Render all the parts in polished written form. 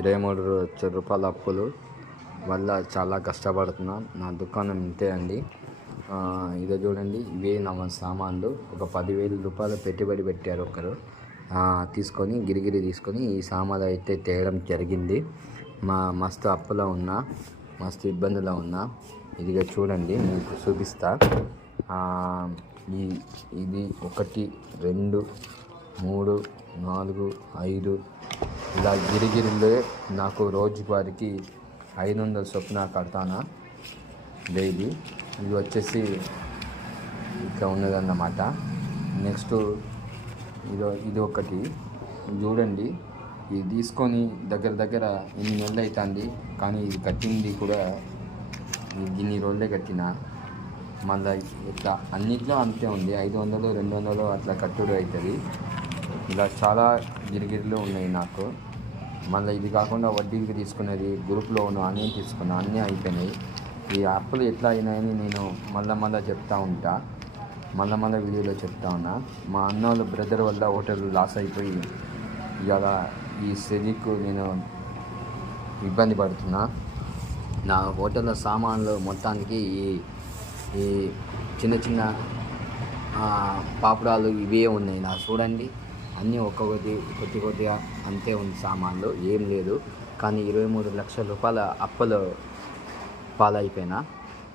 23 లక్షల రూపాయల అప్పులు వల్ల చాలా కష్టపడుతున్నా. నా దుకాణం ఇంతే అండి. ఇదో చూడండి, ఇవే నా సామాన్లు. ఒక 10,000 రూపాయలు పెట్టుబడి పెట్టారు ఒకరు, తీసుకొని గిరిగిరి తీసుకొని ఈ సామాన్లు అయితే తేయడం జరిగింది. మస్తు అప్పులో ఉన్నా, మస్తు ఇబ్బందులో ఉన్నా. ఇదిగా చూడండి, మీకు చూపిస్తా. ఇది 1, 2, 3, 4, 5 ఇలా గిరిగిరిలో నాకు రోజువారికి 500 చొప్పున కడతానా డైలీ. ఇది వచ్చేసి ఇట్లా ఉన్నదన్నమాట. నెక్స్ట్ ఇది ఒకటి చూడండి. ఇది తీసుకొని దగ్గర 8 నెలలు అవుతుంది, కానీ ఇది కట్టింది కూడా ఇన్ని రోజులే కట్టిన. మళ్ళీ ఇట్లా అన్నిట్లో అంతే ఉంది. 500, 200 అట్లా కట్టుడు అవుతుంది. ఇలా చాలా గిరిగిరిలో ఉన్నాయి నాకు. మళ్ళీ ఇది కాకుండా వడ్డీకి తీసుకునేది, గ్రూప్లో ఉన్న అన్నీ తీసుకున్నా, అన్నీ అయిపోయినాయి. ఈ అప్పులు ఎట్లా అయినాయని నేను మళ్ళీ చెప్తా ఉంటా, మళ్ళీ వీడియోలో చెప్తా ఉన్నా. మా అన్న వాళ్ళ బ్రదర్ వల్ల హోటల్ లాస్ అయిపోయి ఇవాళ ఈ స్థితికి నేను ఇబ్బంది పడుతున్నా. నా హోటల్లో సామాన్లు మొత్తానికి ఈ చిన్న పాపుడాలు ఇవే ఉన్నాయి. నా చూడండి, అన్నీ కొద్దిగా అంతే ఉంది సామాన్లు, ఏం లేదు. కానీ 23 లక్షల రూపాయల అప్పులు పాలైపోయినా.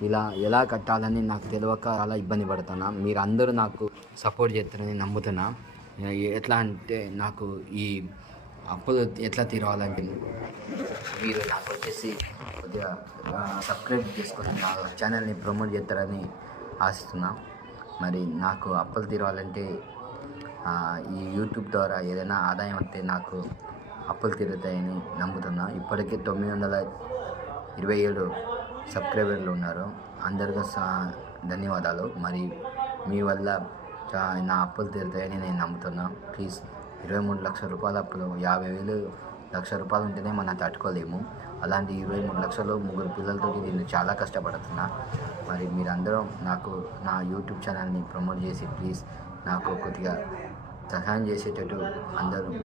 ఇలా ఎలా కట్టాలని నాకు తెలియక చాలా ఇబ్బంది పడుతున్నా. మీరు అందరూ నాకు సపోర్ట్ చేస్తారని నమ్ముతున్నా. ఎట్లా అంటే నాకు ఈ అప్పులు ఎట్లా తీరవాలంటే మీరు నాకు వచ్చేసి కొద్దిగా సబ్స్క్రైబ్ చేసుకొని నా ఛానల్ని ప్రమోట్ చేస్తారని ఆశిస్తున్నా. మరి నాకు అప్పులు తీరవాలంటే ఈ యూట్యూబ్ ద్వారా ఏదైనా ఆదాయం వస్తే నాకు అప్పులు తీరుతాయని నమ్ముతున్నా. ఇప్పటికే 927 సబ్స్క్రైబర్లు ఉన్నారు. అందరికీ ధన్యవాదాలు. మరి మీ వల్ల నా అప్పులు తీరుతాయని నేను నమ్ముతున్నా. ప్లీజ్, 23 లక్షల రూపాయల అప్పులు, 50,000 లక్ష రూపాయలు ఉంటేనే మనం తట్టుకోలేము. అలాంటి 23 లక్షలు 3 పిల్లలతో నేను చాలా కష్టపడుతున్నా. మరి మీరందరూ నాకు నా యూట్యూబ్ ఛానల్ని ప్రమోట్ చేసి ప్లీజ్ నాకు కొద్దిగా సహాయం చేసేటట్టు అందరూ